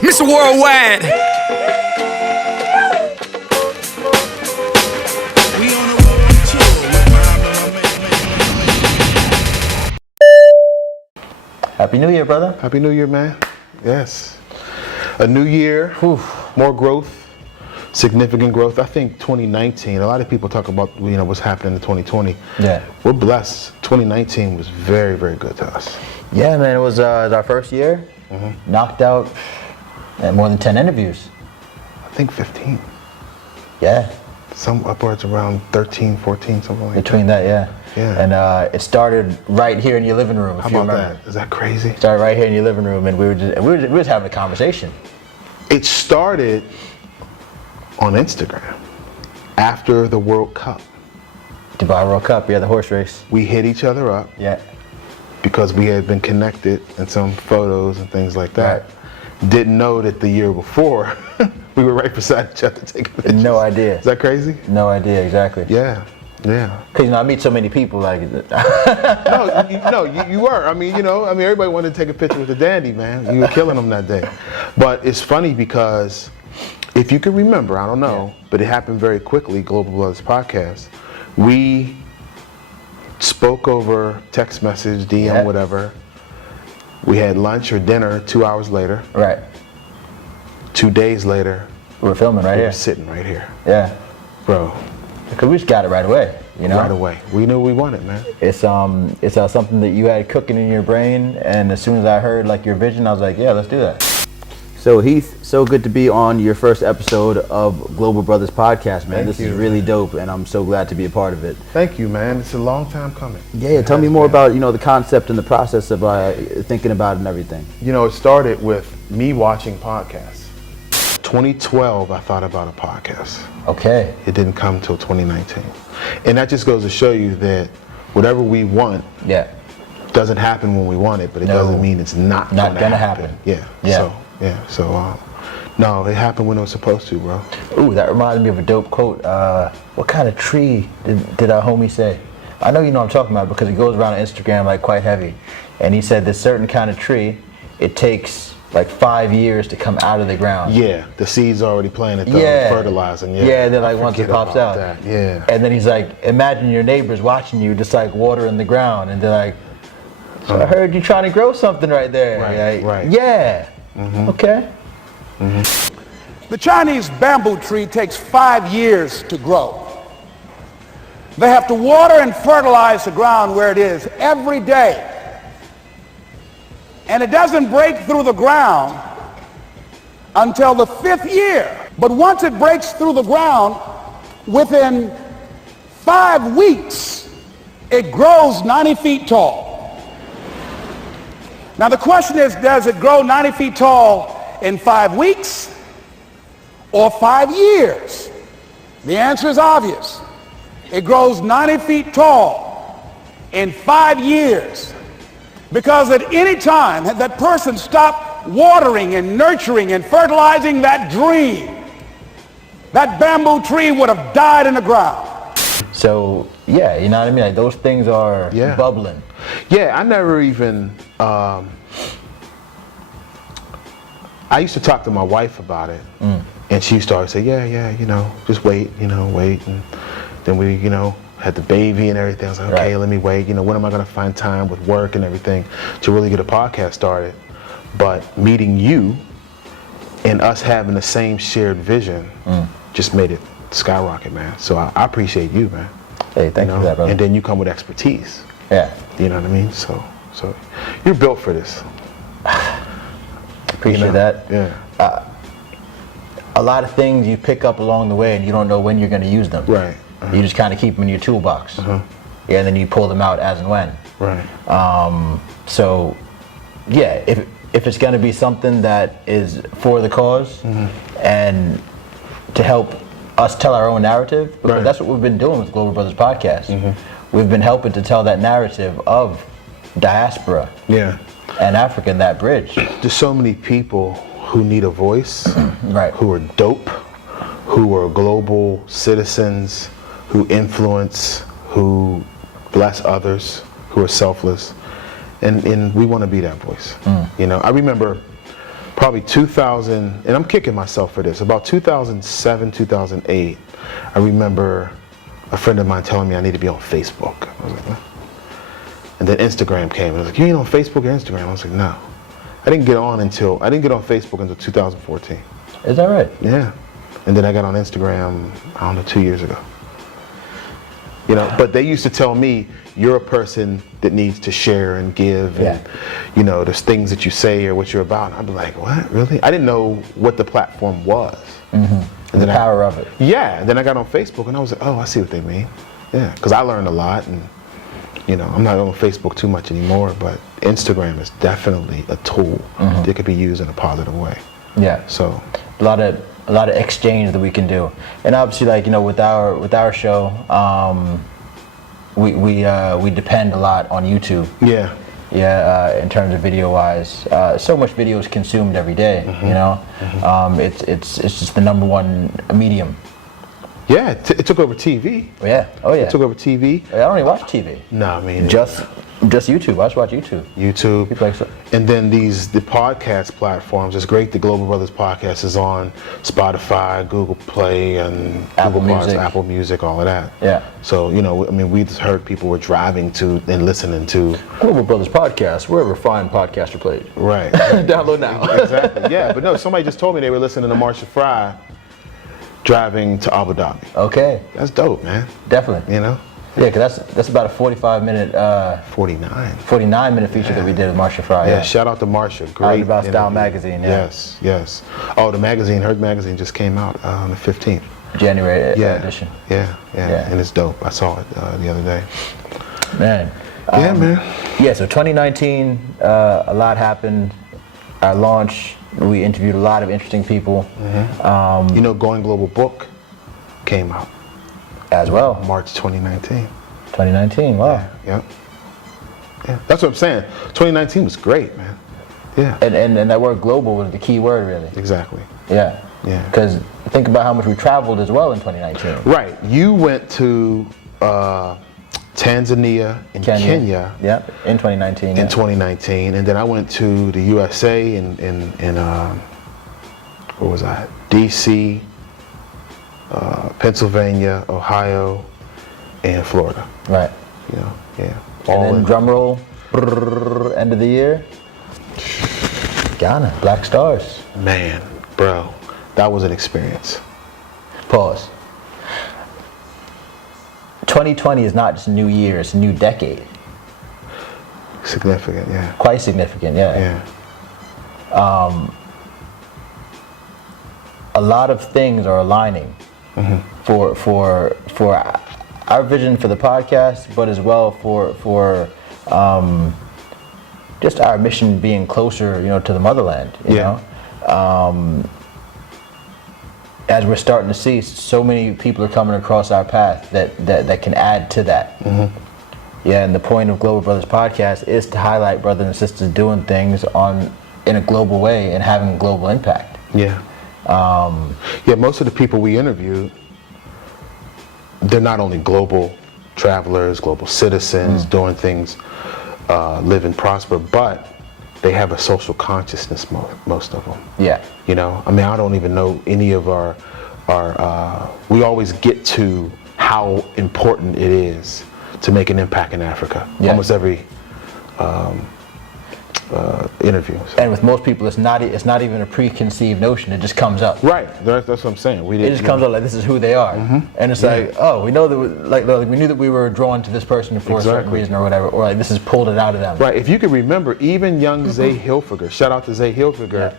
Mr. Worldwide. We on a world tour with Happy New Year, brother. Happy New Year, man. Yes. A new year, more growth, significant growth. I think 2019, a lot of people talk about what's happening in 2020. Yeah. We're blessed. 2019 was very, very good to us. Yeah, man, it was our first year. Knocked out more than 10 interviews. I think 15. Yeah. Some upwards around 13, 14, something like Between that, yeah. Yeah. And it started right here in your living room, if How you about remember. that? Is that crazy? Started right here in your living room, and we were just having a conversation. It started on Instagram after the World Cup. Dubai World Cup, yeah, the horse race. We hit each other up Yeah. because we had been connected in some photos and things like that. Right. Didn't know that the year before we were right beside each other taking pictures. No idea. Is that crazy? No idea, exactly. Yeah, yeah. Because I meet so many people like. You were. I mean, everybody wanted to take a picture with the dandy, man. You were killing them that day. But it's funny because if you can remember, I don't know, but it happened very quickly, Global Brothers Podcast. We spoke over text message, DM, whatever. We had lunch or dinner 2 hours later. Right. 2 days later, We're filming right we here. were sitting right here. Yeah. Bro, Because we just got it right away, right away. We knew we wanted, man. It's something that you had cooking in your brain, and as soon as I heard like your vision, I was like, yeah, let's do that. So Heath, so good to be on your first episode of Global Brothers Podcast, man. This is really dope, and I'm so glad to be a part of it. Thank you, man. It's a long time coming. Yeah, tell me more about the concept and the process of thinking about it and everything. It started with me watching podcasts. 2012, I thought about a podcast. Okay. It didn't come till 2019. And that just goes to show you that whatever we want doesn't happen when we want it, but it doesn't mean it's not gonna happen. Yeah. So, no, it happened when it was supposed to, bro. Ooh, that reminds me of a dope quote. What kind of tree did our homie say? I know you know what I'm talking about because it goes around on Instagram like quite heavy. And he said this certain kind of tree, it takes like 5 years to come out of the ground. Yeah, the seed's already planted, fertilizing. Yeah, then like once it pops out. That. Yeah. And then he's like, imagine your neighbors watching you just like watering the ground, and they're like, so I heard you trying to grow something right there. Right. Yeah. Okay. The Chinese bamboo tree takes 5 years to grow. They have to water and fertilize the ground where it is every day. And it doesn't break through the ground until the 5th year. But once it breaks through the ground, within 5 weeks, it grows 90 feet tall. Now the question is, does it grow 90 feet tall in 5 weeks or 5 years? The answer is obvious. It grows 90 feet tall in 5 years. Because at any time had that person stopped watering and nurturing and fertilizing that dream, that bamboo tree would have died in the ground. So, yeah, you know what I mean? Like those things are bubbling. Yeah, I never even, I used to talk to my wife about it, and she started to say, just wait, wait. And then we, had the baby and everything. I was like, okay, let me wait. When am I going to find time with work and everything to really get a podcast started? But meeting you and us having the same shared vision just made it skyrocket, man. So I appreciate you, man. Hey, thank you for that, brother. And then you come with expertise. Yeah. You know what I mean? So you're built for this. Appreciate that. Yeah. A lot of things you pick up along the way and you don't know when you're going to use them. Right. You just kind of keep them in your toolbox. Yeah, and then you pull them out as and when. Right. So, yeah, if it's going to be something that is for the cause and to help us tell our own narrative, because that's what we've been doing with Global Brothers Podcast. We've been helping to tell that narrative of diaspora and Africa and that bridge. There's so many people who need a voice, who are dope, who are global citizens, who influence, who bless others, who are selfless, and we want to be that voice. I remember probably 2000, and I'm kicking myself for this, about 2007, 2008, I remember a friend of mine telling me I need to be on Facebook. I was like, what? And then Instagram came, and I was like, you ain't on Facebook or Instagram? I was like, no. I didn't get on Facebook until 2014. Is that right? Yeah. And then I got on Instagram, I don't know, 2 years ago. You know, but they used to tell me, you're a person that needs to share and give, and you know, there's things that you say or what you're about. I'd be like, what, really? I didn't know what the platform was. Mm-hmm. And the power of it. Yeah, and then I got on Facebook and I was like, oh, I see what they mean. Yeah, because I learned a lot, and you know, I'm not on Facebook too much anymore, but Instagram is definitely a tool that could be used in a positive way. Yeah. So a lot of exchange that we can do, and obviously, like, you know, with our show, we depend a lot on YouTube. Yeah. Yeah, in terms of video wise, so much video is consumed every day. You know, it's just the number one medium. Yeah, it took over TV. Yeah. Oh yeah. It took over TV. I don't even watch TV. No, I mean just YouTube. I just watch YouTube. And then the podcast platforms. It's great. The Global Brothers Podcast is on Spotify, Google Play, and Apple Music, Apple Music, all of that. Yeah. So, you know, I mean, we just heard people were driving to and listening to Global Brothers Podcast, wherever fine podcasts are played. Right. Download now. Exactly. Yeah, but no, somebody just told me they were listening to Marsha Fry driving to Abu Dhabi. Okay. That's dope, man. Definitely. You know. Yeah, because that's about a 45-minute, 49-minute feature that we did with Marsha Fry. Yeah, shout out to Marsha. Great. About Style Magazine. Yeah. Yes. Oh, the magazine, her magazine just came out on the 15th. January edition. Yeah, and it's dope. I saw it the other day. Man. Yeah, so 2019, a lot happened. Our launch, we interviewed a lot of interesting people. You know, Going Global book came out. As well. March 2019. 2019, wow. Yeah. That's what I'm saying. 2019 was great, man. Yeah. And that word global was the key word, really. Exactly. Yeah. Because think about how much we traveled as well in 2019. Right. You went to Tanzania and Kenya. Yeah, in 2019. In 2019. And then I went to the USA and where was I? DC, Pennsylvania, Ohio, and Florida. Right. You know, yeah. And then drum roll, end of the year, Ghana, Black Stars. Man, bro, that was an experience. Pause. 2020 is not just a new year, it's a new decade. Significant, yeah. Quite significant, yeah. A lot of things are aligning for our vision for the podcast, but as well for just our mission being closer, you know, to the motherland. You know, as we're starting to see, so many people are coming across our path that can add to that. Yeah, and the point of Global Brothers Podcast is to highlight brothers and sisters doing things in a global way and having a global impact. Yeah. Most of the people we interviewed, they're not only global travelers, global citizens, doing things, live and prosper, but they have a social consciousness, most of them. Yeah. You know, I mean, I don't even know any of our we always get to how important it is to make an impact in Africa. Almost every interview. So. And with most people, it's not even a preconceived notion. It just comes up. Right. That's what I'm saying. It just comes up like this is who they are, and it's like, oh, we know that we knew that we were drawn to this person for a certain reason or whatever, or like this has pulled it out of them. Right. If you can remember, even young Zay Hilfiger, shout out to Zay Hilfiger,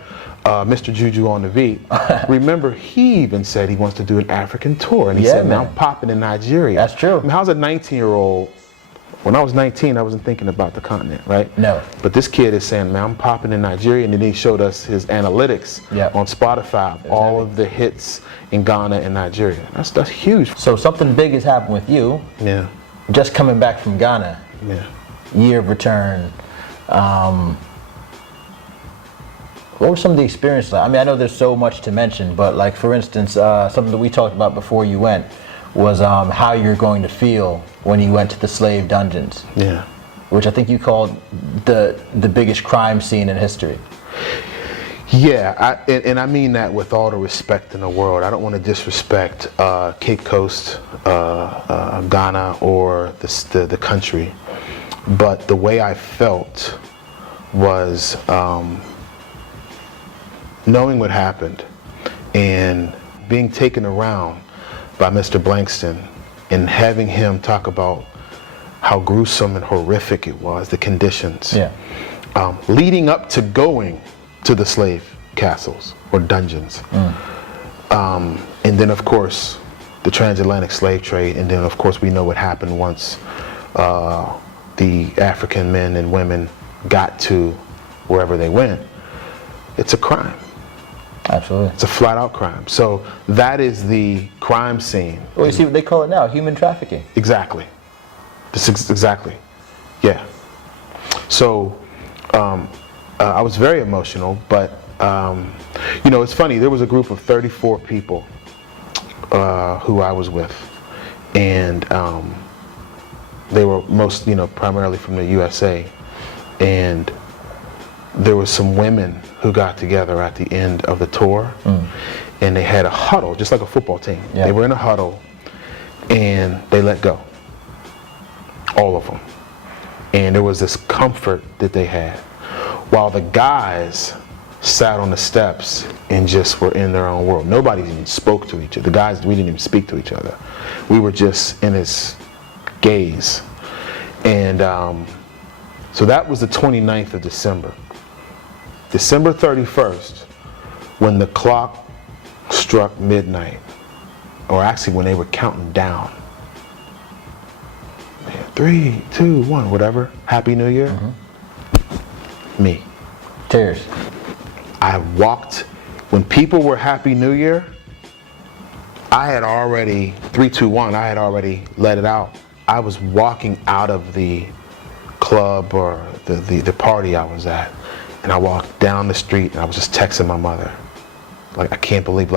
Mr. Juju on the beat. Remember, he even said he wants to do an African tour, and he said, "Man, I'm popping in Nigeria." That's true. I mean, how's a 19-year-old? When I was 19, I wasn't thinking about the continent, right? No. But this kid is saying, man, I'm popping in Nigeria, and then he showed us his analytics on Spotify, all of the hits in Ghana and Nigeria. That's huge. So something big has happened with you. Yeah. Just coming back from Ghana. Yeah. Year of return. What were some of the experiences like? I mean, I know there's so much to mention, but like, for instance, something that we talked about before you went was how you're going to feel when you went to the slave dungeons. Yeah. Which I think you called the biggest crime scene in history. Yeah, and I mean that with all the respect in the world. I don't want to disrespect Cape Coast, Ghana, or the country, but the way I felt was knowing what happened and being taken around by Mr. Blankston and having him talk about how gruesome and horrific it was, the conditions, leading up to going to the slave castles or dungeons. And then of course the transatlantic slave trade, and then of course we know what happened once the African men and women got to wherever they went. It's a crime. Absolutely. It's a flat out crime. So that is the crime scene. Well, you see what they call it now, human trafficking. Exactly. Exactly. Yeah. So I was very emotional, but it's funny. There was a group of 34 people who I was with, and they were most, primarily from the USA, and there was some women who got together at the end of the tour, and they had a huddle, just like a football team. Yeah. They were in a huddle, and they let go. All of them. And there was this comfort that they had, while the guys sat on the steps and just were in their own world. Nobody even spoke to each other. The guys, we didn't even speak to each other. We were just in this gaze. And so that was the 29th of December. December 31st, when the clock struck midnight, or actually when they were counting down, 3, 2, 1, whatever, Happy New Year, me. Tears. I walked, when people were Happy New Year, I had already, 3, 2, 1, I had already let it out. I was walking out of the club or the party I was at, and I walked down the street and I was just texting my mother. Like, I can't believe,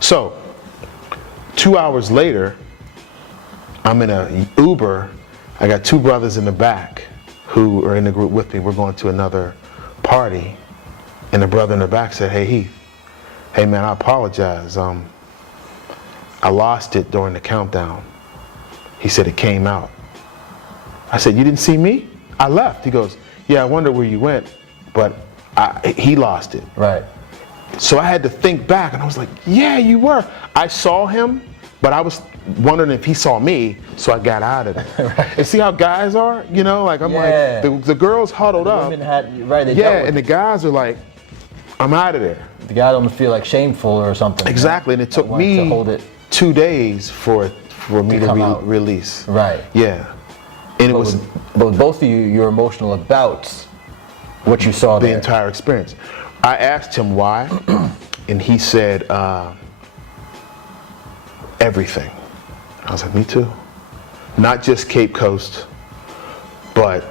so 2 hours later, I'm in a Uber. I got 2 brothers in the back who are in the group with me. We're going to another party, and the brother in the back said, "Hey, Heath, hey man, I apologize. I lost it during the countdown." He said it came out. I said, "You didn't see me? I left." He goes, "Yeah, I wonder where you went, but he lost it." Right. So I had to think back, and I was like, "Yeah, you were." I saw him, but I was wondering if he saw me, so I got out of there. Right. And see how guys are, I'm like, the girls huddled up. Women had, right, and the guys are like, I'm out of there. The guy don't feel like shameful or something. Exactly, and it took me to hold it 2 days for me to release. Right. Yeah. And But both of you, you're emotional about what you saw the there. entire experience. I asked him why, and he said, everything. I was like, me too. Not just Cape Coast, but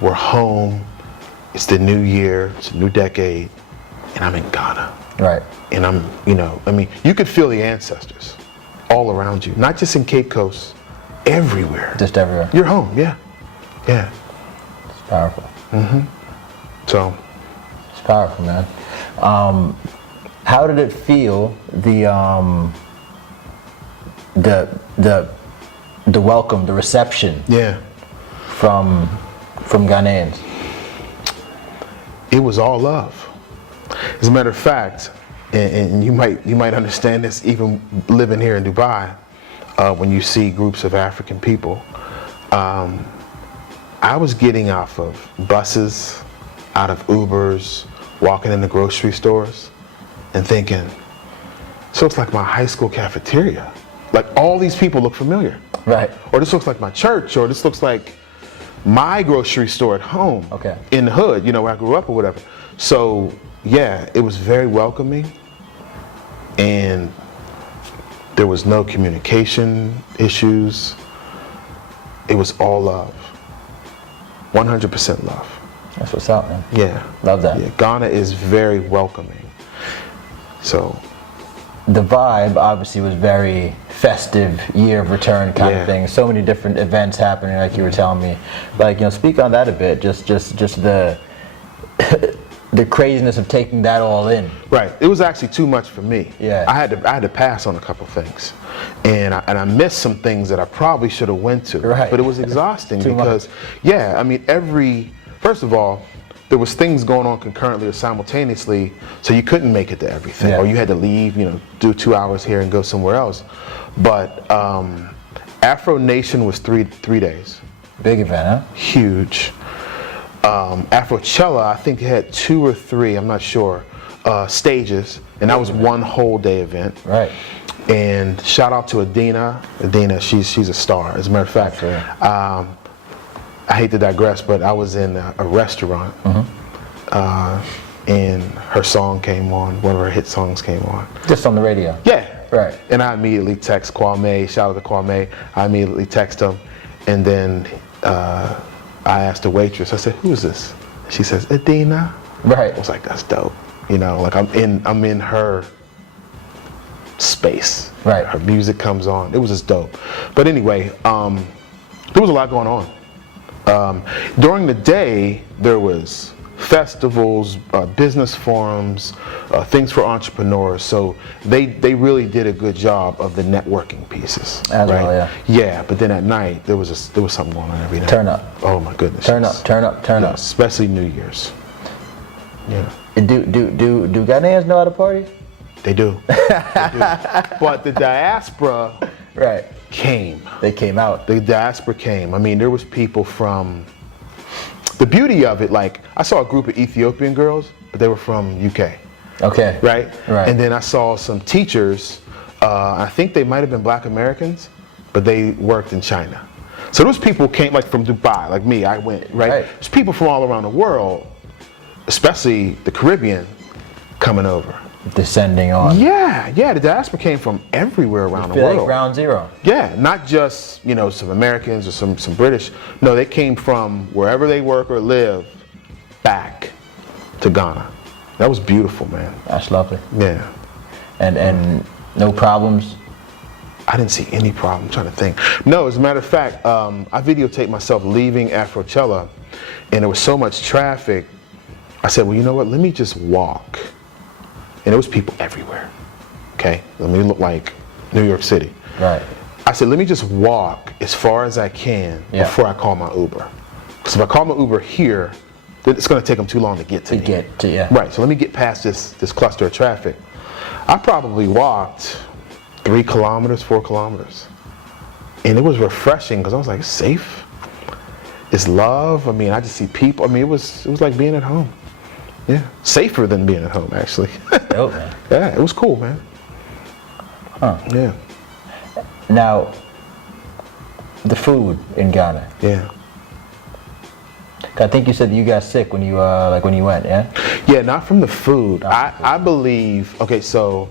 we're home. It's the new year, it's a new decade, and I'm in Ghana. Right. And I'm, you could feel the ancestors all around you, not just in Cape Coast, everywhere. Just everywhere. You're home, yeah. Yeah. It's powerful. So. It's powerful, man. How did it feel, the welcome, the reception from Ghanaians? It was all love. As a matter of fact, and you might understand this even living here in Dubai, when you see groups of African people, I was getting off of buses, out of Ubers, walking in the grocery stores, and thinking, this looks like my high school cafeteria. Like, all these people look familiar. Right. Or this looks like my church, or this looks like my grocery store at home. Okay. In the hood, where I grew up or whatever. So, yeah, it was very welcoming, and there was no communication issues. It was all love. 100% love. That's what's up, man. Yeah. Love that. Yeah, Ghana is very welcoming. So. The vibe obviously was very festive, year of return kind of thing. So many different events happening, like you were telling me. Like, speak on that a bit. Just the the craziness of taking that all in. Right. It was actually too much for me. Yeah. I had to pass on a couple things, and I missed some things that I probably should have went to. Right. But it was exhausting Too because, yeah, I mean, first of all, there was things going on concurrently or simultaneously, so you couldn't make it to everything, Yeah. or you had to leave, do 2 hours here and go somewhere else. But Afro Nation was three days. Big event, huh? Huge. Afrochella, I think it had 2 or 3, I'm not sure, stages, and that was one whole day event. Right. And shout out to Adina. Adina, she's a star. As a matter of fact, I hate to digress, but I was in a restaurant, and her song came on. One of her hit songs came on. Just on the radio. Yeah. Right. And I immediately text Kwame. Shout out to Kwame. I immediately text him, and then I asked the waitress. I said, "Who is this?" She says, "Adina." Right. I was like, "That's dope." Like I'm in her space. Right. Her music comes on. It was just dope. But anyway, there was a lot going on. During the day, there was festivals, business forums, things for entrepreneurs. So they really did a good job of the networking pieces. As well, yeah. Yeah, but then at night there was something going on every night. Turn up. Oh my goodness. Turn yes. up, turn up, turn Yeah, up. especially New Year's. Yeah. Do Ghanaians know how to party? They do. They do. But the diaspora Right. came. They came out. The diaspora came. I mean, there was people from. The beauty of it, like I saw a group of Ethiopian girls, but they were from UK. Okay. Right? Right. And then I saw some teachers, I think they might have been Black Americans, but they worked in China. So those people came like from Dubai, like me, I went, right? Right. There's people from all around the world, especially the Caribbean, coming over. Descending on. Yeah, the diaspora came from everywhere around the Feel world. like ground zero. Yeah, not just, some Americans or some British. No, they came from wherever they work or live back to Ghana. That was beautiful, man. That's lovely. Yeah. And no problems. I didn't see any problem. I'm trying to think. No, as a matter of fact, I videotaped myself leaving Afrochella, and there was so much traffic. I said, well, you know what? Let me just walk. And there was people everywhere. Okay? Let me look like New York City. Right. I said, let me just walk as far as I can before I call my Uber. Because if I call my Uber here, then it's going to take them too long to get to me. Yeah. Right, so let me get past this cluster of traffic. I probably walked 3 kilometers, 4 kilometers. And it was refreshing because I was like, it's safe. It's love. I mean, I just see people. I mean, it was like being at home. Yeah, safer than being at home, actually. Dope, man. Yeah, it was cool, man. Huh. Yeah. Now, the food in Ghana. Yeah. I think you said you got sick when you when you went, yeah? Yeah, not from the food. I believe. Okay, so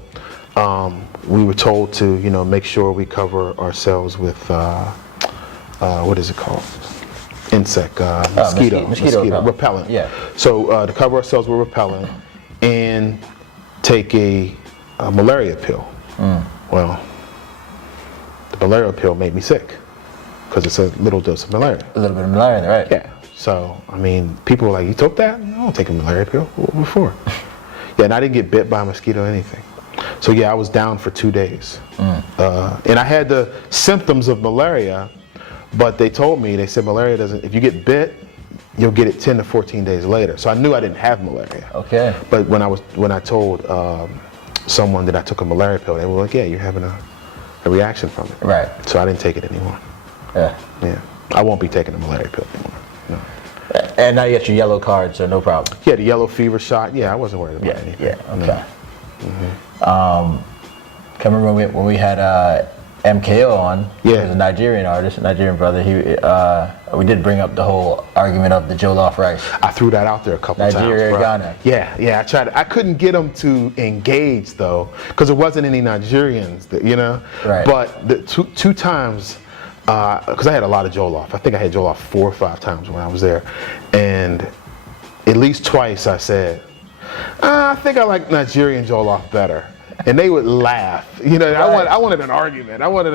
we were told to make sure we cover ourselves with what is it called? Insect, mosquito repellent. Yeah. So to cover ourselves with repellent and take a malaria pill. Well, the malaria pill made me sick because it's a little dose of malaria. A little bit of malaria, right? Yeah. So I mean, people were like, "You took that? No, I don't take a malaria pill. What before?" Yeah, and I didn't get bit by a mosquito or anything. So yeah, I was down for 2 days, and I had the symptoms of malaria. But they told me, they said malaria doesn't, if you get bit, you'll get it 10 to 14 days later. So I knew I didn't have malaria. Okay. But when I told someone that I took a malaria pill, they were like, yeah, you're having a reaction from it. Right. So I didn't take it anymore. Yeah. Yeah. I won't be taking a malaria pill anymore. No. And now you got your yellow card, so no problem. Yeah, the yellow fever shot. Yeah, I wasn't worried about anything. Yeah, okay. No. Mm-hmm. Can remember when we had MKO on. Yeah. He was a Nigerian artist, a Nigerian brother. We did bring up the whole argument of the jollof rice. I threw that out there a couple times. Nigeria, bro. Ghana. Yeah. I tried. I couldn't get them to engage though, because there wasn't any Nigerians, Right. But the two times, because I had a lot of jollof. I think I had jollof 4 or 5 times when I was there, and at least twice I said, I think I like Nigerian jollof better. and they would laugh. You know, I wanted an argument. I wanted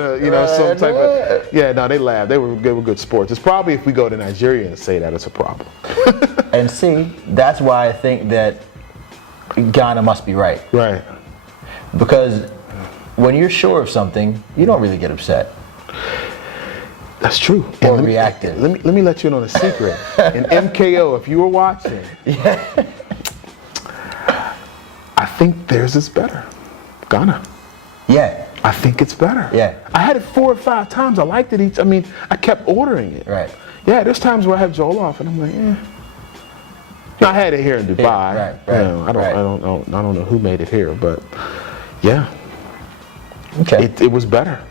some type of. Yeah, no, they laughed. They were good sports. It's probably if we go to Nigeria and say that, it's a problem. And see, that's why I think that Ghana must be right. Right. Because when you're sure of something, you don't really get upset. That's true. Or reactive. Let me let you in on a secret. In MKO, if you were watching, I think theirs is better. Ghana. Yeah. I think it's better. Yeah. I had it 4 or 5 times. I liked it I kept ordering it. Right. Yeah, there's times where I have Joel off and I'm like, I had it here in Dubai. Right. You know, I don't know who made it here, but yeah. Okay. It was better.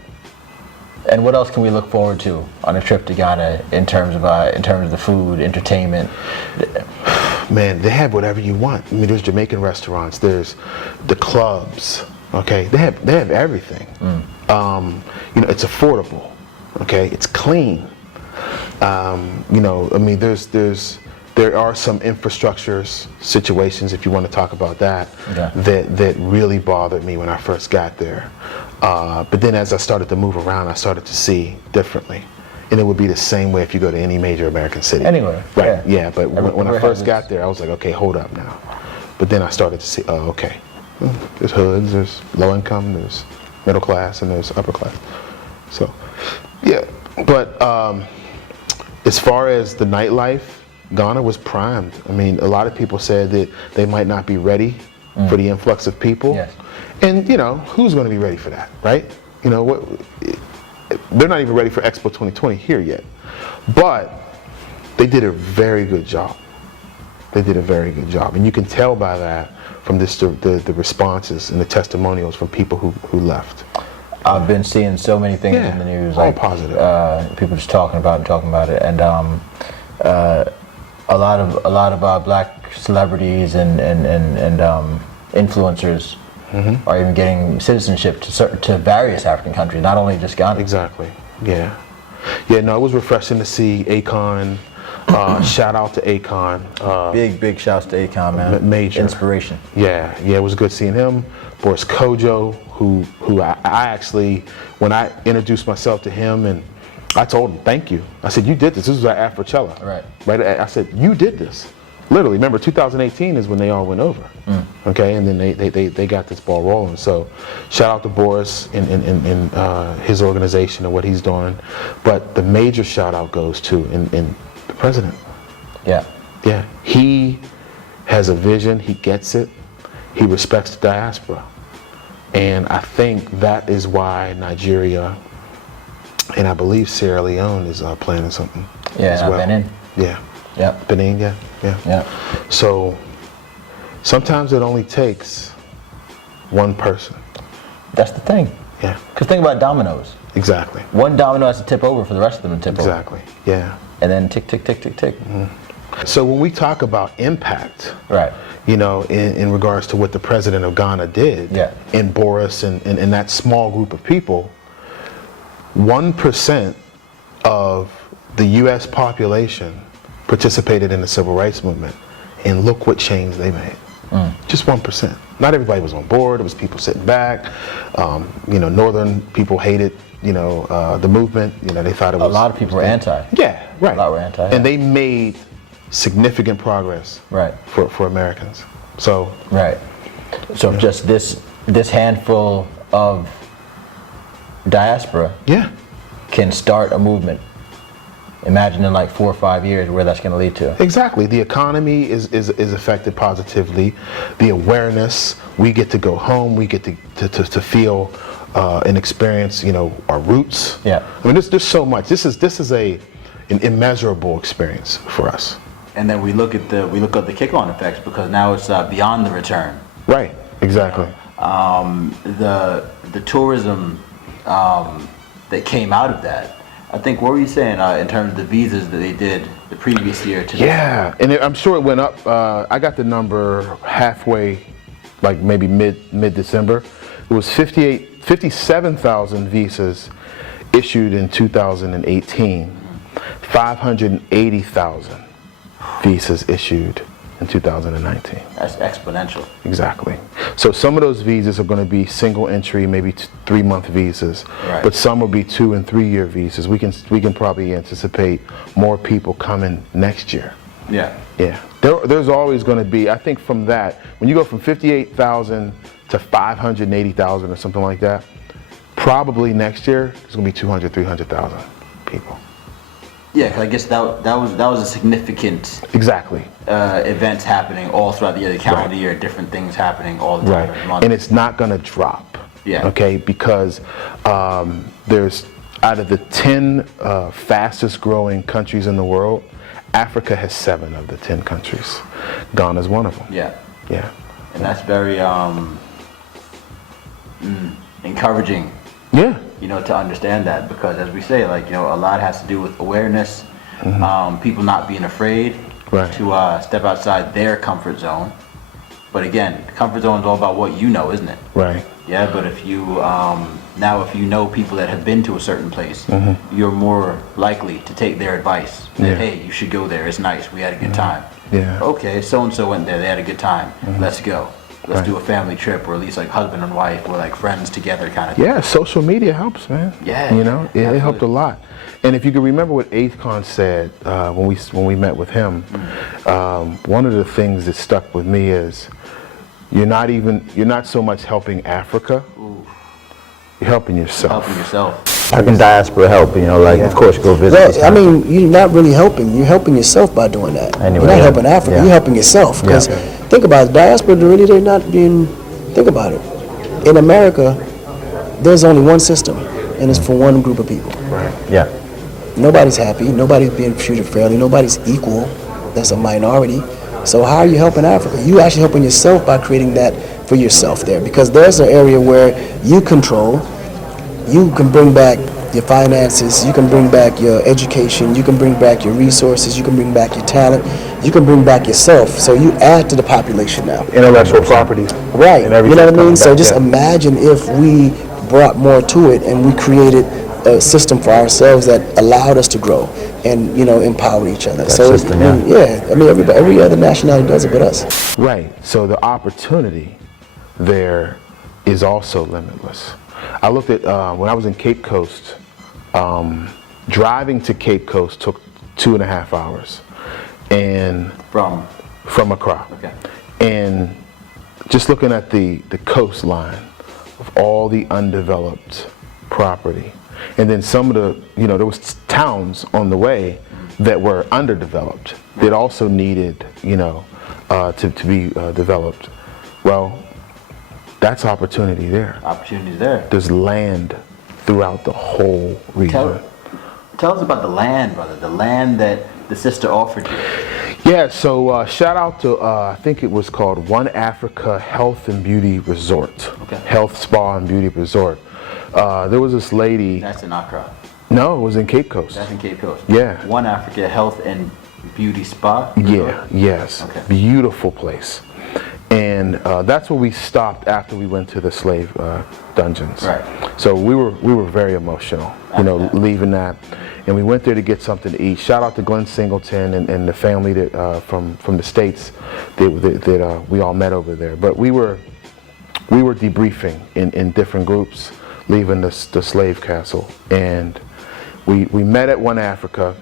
And what else can we look forward to on a trip to Ghana in terms of the food, entertainment? Man, they have whatever you want. I mean, there's Jamaican restaurants. There's the clubs. Okay, they have everything. It's affordable. Okay, it's clean. There are some infrastructure situations, if you want to talk about that, that really bothered me when I first got there. But then as I started to move around, I started to see differently. And it would be the same way if you go to any major American city. Anywhere. Right, yeah, but when I first got there, I was like, okay, hold up now. But then I started to see, okay, there's hoods, there's low income, there's middle class, and there's upper class. So, yeah, but as far as the nightlife, Ghana was primed. I mean, a lot of people said that they might not be ready for the influx of people. Yes. And, who's going to be ready for that, right? They're not even ready for Expo 2020 here yet. But they did a very good job. They did a very good job. And you can tell by that from the responses and the testimonials from people who left. I've been seeing so many things in the news, all like positive. People just talking about it, and a lot of black celebrities and influencers are even getting citizenship to various African countries, not only just Ghana. Exactly. Yeah. Yeah. No, it was refreshing to see Akon. Shout out to Akon. Big shouts to Akon, man. Major inspiration. Yeah. It was good seeing him. Boris Kojo, who I actually, when I introduced myself to him, and I told him, thank you. I said, you did this. This was at Afrochella. Right. I said, you did this. Literally, remember 2018 is when they all went over. Okay, and then they got this ball rolling. So shout out to Boris and his organization and what he's doing. But the major shout out goes to in the president. Yeah. He has a vision, he gets it, he respects the diaspora. And I think that is why Nigeria and I believe Sierra Leone is planning something as well. Benin. Benin, yeah. So sometimes it only takes one person. That's the thing. Yeah. Because think about dominoes. Exactly. One domino has to tip over for the rest of them to tip over. Exactly. Yeah. And then tick, tick, tick, tick, tick. So when we talk about impact, right? In regards to what the president of Ghana did, in Boris and that small group of people, 1% of the U.S. population participated in the civil rights movement, and look what change they made. Just 1%. Not everybody was on board. It was people sitting back. Northern people hated, the movement. They thought it was. A lot of people were anti. Yeah, right. A lot were anti. And they made significant progress. Right. For Americans. So. Right. So just this handful of diaspora. Yeah. Can start a movement. Imagine in like 4 or 5 years where that's going to lead to. Exactly. The economy is affected positively. The awareness, we get to go home, we get to feel and experience, our roots. Yeah. I mean, there's so much. This is an immeasurable experience for us. And then we look at the kick-on effects, because now it's beyond the return. Right. Exactly. The tourism that came out of that. I think, what were you saying in terms of the visas that they did the previous year to Yeah, and I'm sure it went up. I got the number halfway, like maybe mid-December. It was 57,000 visas issued in 2018, 580,000 visas issued in 2019. That's exponential. Exactly. So some of those visas are going to be single entry, maybe 3-month visas, Right. but some will be 2 and 3 year visas. We can probably anticipate more people coming next year. Yeah. Yeah, there's always going to be. I think from that, when you go from 58,000 to 580,000 or something like that, probably next year there's going to be 200, 300,000 people. Yeah, 'cause I guess that was a significant Exactly. events happening all throughout the year, the calendar Right. year, different things happening all the time. Right, every month. and it's not going to drop. Yeah. Okay, because there's out of the 10 fastest growing countries in the world, Africa has 7 of the 10 countries. Ghana's one of them. Yeah. Yeah. And that's very encouraging, Yeah. to understand that, because as we say, like, a lot has to do with awareness, people not being afraid Right. to step outside their comfort zone. But again, the comfort zone is all about what you know, isn't it? Right. Yeah, but if you now if you know people that have been to a certain place, you're more likely to take their advice. Yeah. Hey, you should go there. It's nice. We had a good time. Yeah. Okay, so and so went there. They had a good time. Let's go. Let's Right. do a family trip, or at least like husband and wife, or like friends together kind of thing. Yeah, social media helps, man. Yeah, You know, it helped a absolutely. lot. And if you can remember what Akon said when we met with him, one of the things that stuck with me is you're not so much helping Africa, you're helping yourself. Helping yourself. How can diaspora help? Of course, go visit. Well, I mean, you're not really helping. You're helping yourself by doing that. Anyway, you're not yeah. helping Africa. Yeah. You're helping yourself. Because think about it, diaspora. Really, they're not being. Think about it. In America, there's only one system, and it's for one group of people. Yeah. Nobody's happy. Nobody's being treated fairly. Nobody's equal. That's a minority. So how are you helping Africa? You actually helping yourself by creating that for yourself there, because there's an area where you control. You can bring back your finances, you can bring back your education, you can bring back your resources, you can bring back your talent, you can bring back yourself. So you add to the population now. Intellectual property. Right, And you know what I everything mean? coming So back, just yeah. imagine if we brought more to it and we created a system for ourselves that allowed us to grow and, empower each other. So system, I mean, every other nationality does it but us. Right. So the opportunity there is also limitless. I looked at when I was in Cape Coast. Driving to Cape Coast took 2.5 hours, and from Accra. Okay. And just looking at the coastline of all the undeveloped property, and then some of the there was towns on the way that were underdeveloped that also needed to be developed. Well, that's opportunity there. Opportunities there. There's land throughout the whole region. Tell us about the land, brother. The land that the sister offered you. Yeah, so shout out to, I think it was called One Africa Health and Beauty Resort. Okay. Health Spa and Beauty Resort. There was this lady. That's in Accra. No, it was in Cape Coast. That's in Cape Coast. Yeah. One Africa Health and Beauty Spa. Yeah, yes. Okay. Beautiful place. And that's where we stopped after we went to the slave dungeons. Right. So we were very emotional, leaving that. And we went there to get something to eat. Shout out to Glenn Singleton and the family that from the States that we all met over there. But we were debriefing in different groups, leaving the slave castle. And we met at One Africa.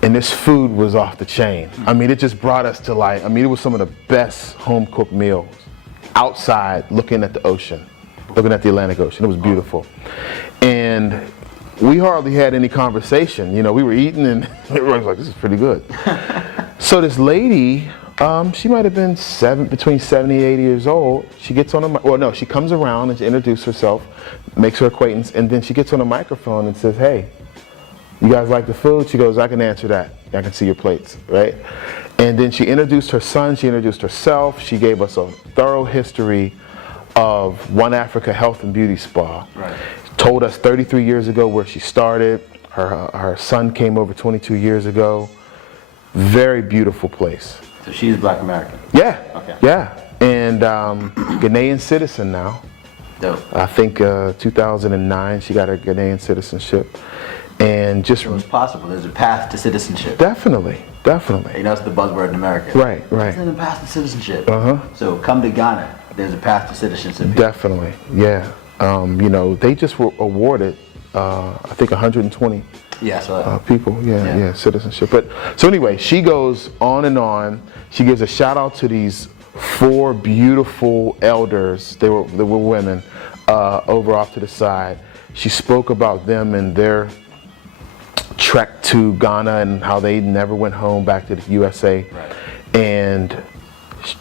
And this food was off the chain. I mean, it just brought us to life. I mean, it was some of the best home-cooked meals outside looking at the ocean, looking at the Atlantic Ocean. It was beautiful. And we hardly had any conversation. We were eating and everybody was like, this is pretty good. So this lady, she might have been between 70 and 80 years old. She gets on she comes around and she introduces herself, makes her acquaintance, and then she gets on a microphone and says, hey, you guys like the food? She goes, I can answer that. I can see your plates, right? And then she introduced her son, she introduced herself, she gave us a thorough history of One Africa Health and Beauty Spa. Right. Told us 33 years ago where she started. Her son came over 22 years ago. Very beautiful place. So she's Black American. Yeah, Okay. yeah. And Ghanaian citizen now. Dope. I think 2009 she got her Ghanaian citizenship. and just So it's possible. There's a path to citizenship. definitely. You know, it's the buzzword in America. Right. There's a path to citizenship. Uh-huh. So come to Ghana. There's a path to citizenship. Definitely, yeah. You know, they just were awarded, I think 120 Yeah, so people, yeah, citizenship. But so anyway, she goes on and on. She gives a shout out to these 4 beautiful elders. They were women over off to the side. She spoke about them and their trek to Ghana and how they never went home back to the USA. Right. And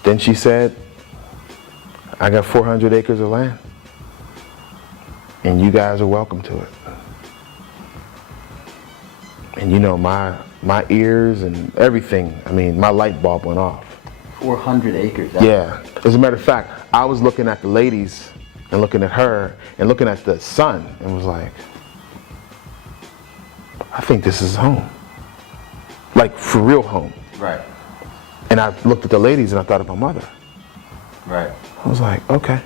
then she said, I got 400 acres of land, and you guys are welcome to it. And you know, my ears and everything, I mean, my light bulb went off. 400 acres. Yeah. As a matter of fact, I was looking at the ladies and looking at her and looking at the son and was like, I think this is home. Like, for real home. Right. And I looked at the ladies and I thought of my mother. Right. I was like, okay.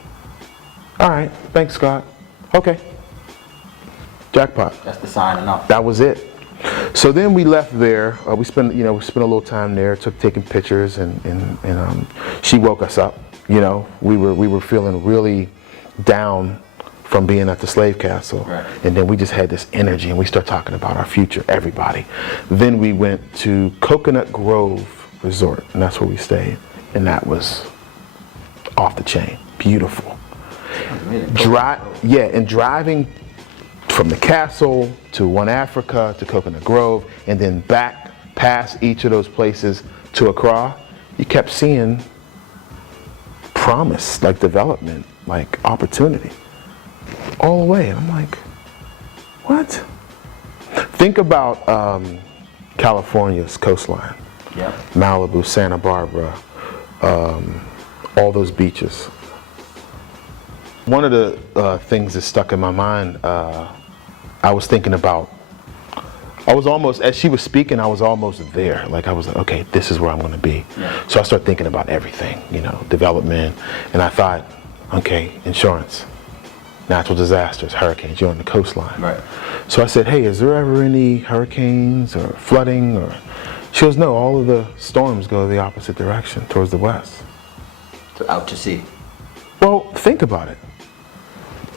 All right. Thanks, Scott. Okay. Jackpot. That's the sign enough. That was it. So then we left there. We spent a little time there, taking pictures, and she woke us up. You know, we were feeling really down from being at the slave castle. Right. And then we just had this energy, and we started talking about our future, everybody. Then we went to Coconut Grove Resort, and that's where we stayed. And that was off the chain. Beautiful. And driving from the castle to One Africa to Coconut Grove and then back past each of those places to Accra, you kept seeing promise, like development, like opportunity all the way. And I'm like, what? Think about California's coastline. Yeah. Malibu, Santa Barbara, all those beaches. One of the things that stuck in my mind, I was thinking about, I was almost, as she was speaking, I was almost there. Like, I was like, okay, this is where I'm going to be. Yeah. So I started thinking about everything, you know, development. And I thought, okay, insurance, natural disasters, hurricanes, you're on the coastline. Right. So I said, hey, is there ever any hurricanes or flooding? Or she goes, no, all of the storms go the opposite direction, towards the west. So out to sea. Well, think about it.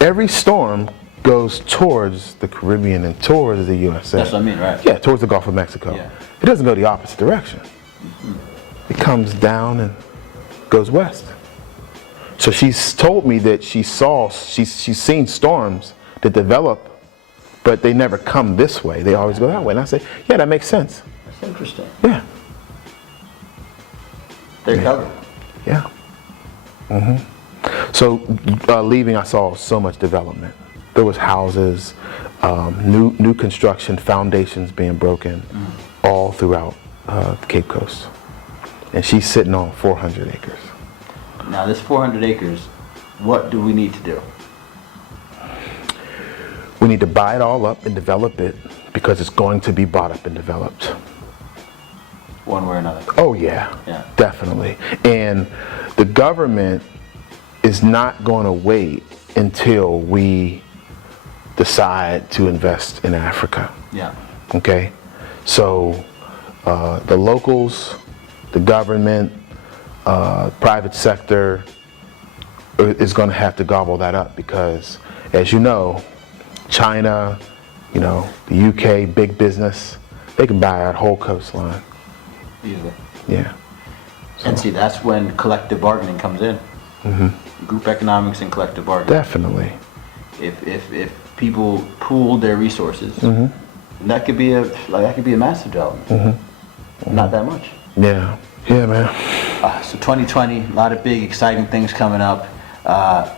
Every storm goes towards the Caribbean and towards the USA. That's what I mean, right? Yeah, towards the Gulf of Mexico. Yeah. It doesn't go the opposite direction. It comes down and goes west. So she's told me that she's seen storms that develop, but they never come this way. They always go that way. And I say, yeah, that makes sense. That's interesting. Yeah. They're covered. Yeah. So leaving, I saw so much development. There was houses, new construction, foundations being broken, all throughout the Cape Coast. And she's sitting on 400 acres. Now this 400 acres, what do we need to do? We need to buy it all up and develop it because it's going to be bought up and developed. One way or another. Oh yeah, Yeah. definitely. And the government is not going to wait until we decide to invest in Africa. Yeah. Okay? So the locals, the government, private sector is going to have to gobble that up because, as you know, China, you know, the UK, big business, they can buy that whole coastline. Easily. Yeah. And see, that's when collective bargaining comes in. Group economics and collective bargaining. Definitely. If people pooled their resources, that could be a massive development. Not that much. Yeah. Yeah, man. So 2020, a lot of big, exciting things coming up. I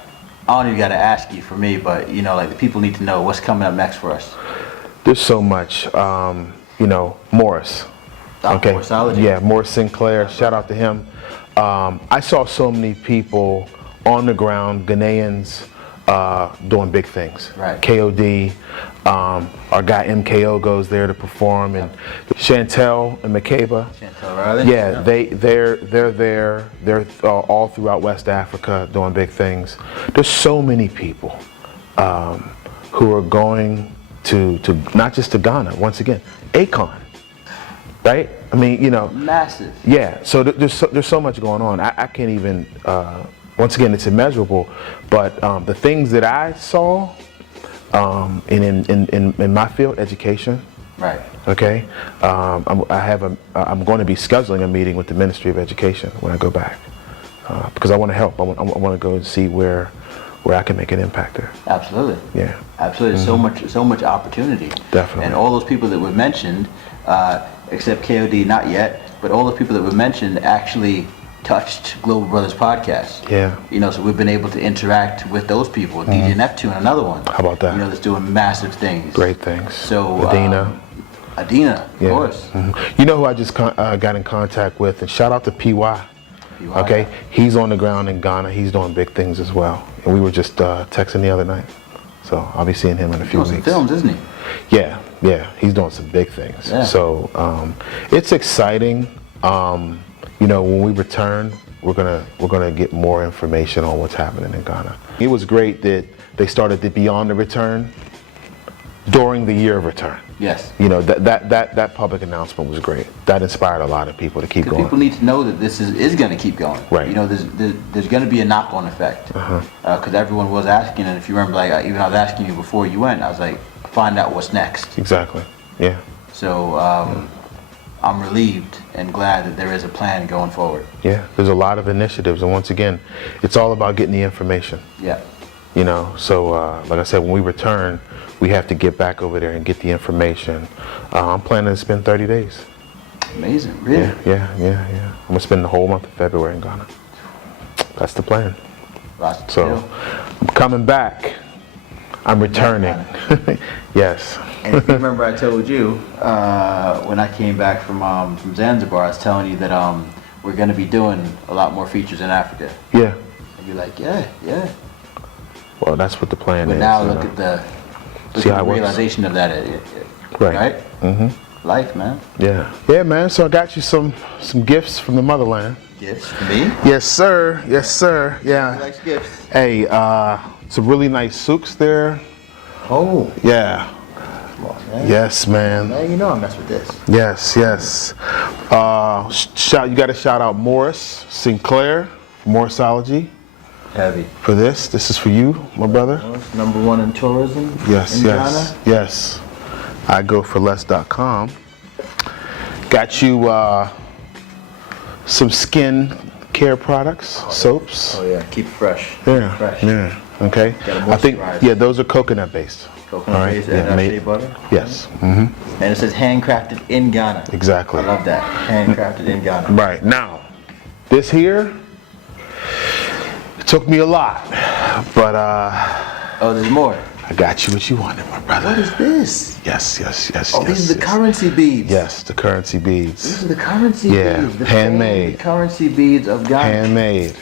don't even got to ask you for me, but you know, like the people need to know what's coming up next for us. There's so much. You know, Morris. Okay. Morrisology. Yeah, Morris Sinclair. Shout out to him. I saw so many people on the ground, Ghanaians, doing big things. Right. KOD. Our guy MKO goes there to perform, and Chantel and McCabe. Chantel Riley. Yeah, they're there. They're all throughout West Africa doing big things. There's so many people who are going to not just to Ghana. Once again, Akon, right? I mean, you know, Massive. yeah. So there's so much going on. I can't even. Once again, it's immeasurable. But the things that I saw in my field, education. Right. Okay. I'm going to be scheduling a meeting with the Ministry of Education when I go back because I want to help. I want to go and see where I can make an impact there. Absolutely. Yeah. Absolutely. So much opportunity. Definitely. And all those people that were mentioned, except KOD, not yet, but all the people that were mentioned actually touched Global Brothers podcast. Yeah. You know, so we've been able to interact with those people. DJ Neptune, another one. How about that? You know, that's doing massive things. Great things. So Adina. Adina, of Yeah. course. You know who I just got in contact with, and shout out to PY. Okay, he's on the ground in Ghana. He's doing big things as well. And we were just texting the other night, so I'll be seeing him in a few Doing some weeks. films, isn't he? Yeah, he's doing some big things. Yeah. So it's exciting. You know, when we return, we're gonna get more information on what's happening in Ghana. It was great that they started the Beyond the Return during the year of return. Yes. You know, that public announcement was great. That inspired a lot of people to keep Because going. people need to know that this is going to keep going. Right. You know, there's going to be a knock-on effect. Because everyone was asking, and if you remember, like even I was asking you before you went, I was like, find out what's next. Exactly. Yeah. So I'm relieved and glad that there is a plan going forward. Yeah. There's a lot of initiatives, and once again, it's all about getting the information. Yeah. You know, so like I said, when we return, we have to get back over there and get the information. I'm planning to spend 30 days. Amazing, really. Yeah. I'm gonna spend the whole month of February in Ghana. That's the plan. Lots to So do. I'm coming back. I'm returning. Yes. And if you remember, I told you when I came back from Zanzibar, I was telling you that we're going to be doing a lot more features in Africa. Yeah. And you're like, yeah. Well, that's what the plan But is. now you look know. at the See how it works? realization of that. Right. Mm-hmm. Life, man. Yeah, man. So I got you some gifts from the motherland. Gifts for me. Yes, sir. Yes, sir. Who Yeah. likes gifts? Hey, some really nice souks there. Oh, Yeah. come on, man. Yes, man. Man, you know I mess with this. Yes. You got to shout out Morris Sinclair, Morrisology, Heavy. for this. This is for you, my brother. Number one in tourism. Yes, in yes, Ghana. yes. I go for less.com. Got you some skin care products, soaps. Oh yeah, keep it fresh. Yeah, Fresh. yeah. Okay. Gotta I think moisturize. those are coconut based. Coconut All right, based yeah, and made- shea butter. Yes. And it says handcrafted in Ghana. Exactly. I love that. Handcrafted in Ghana. Right now, this here it took me a lot, but Oh, there's more. I got you what you wanted, my brother. What is this? Yes. Oh, these are the currency beads. Yes, the currency beads. These are the currency Yeah, beads. The handmade. famed currency beads of Ghana. Handmade.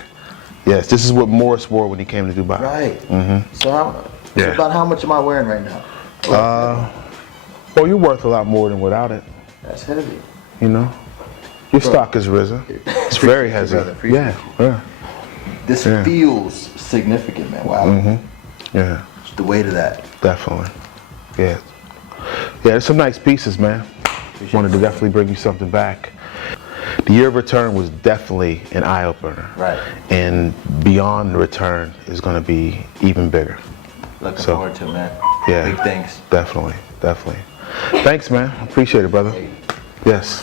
Yes, this is what Morris wore when he came to Dubai. Right. So, Yeah. about how much am I wearing right now? Well, you're worth a lot more than without it. That's heavy. You know, your stock has risen. It's very heavy. brother, appreciate Yeah. This Yeah. feels significant, man. Wow. Yeah. The weight of that. Definitely. Yeah. There's some nice pieces, man. Wanted to definitely bring you something back. The year of return was definitely an eye opener. Right. And beyond the return is going to be even bigger. Looking So, forward to it, man. Yeah. Big things. Definitely. Thanks, man. Appreciate it, brother. Yes.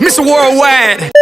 Mr. Worldwide.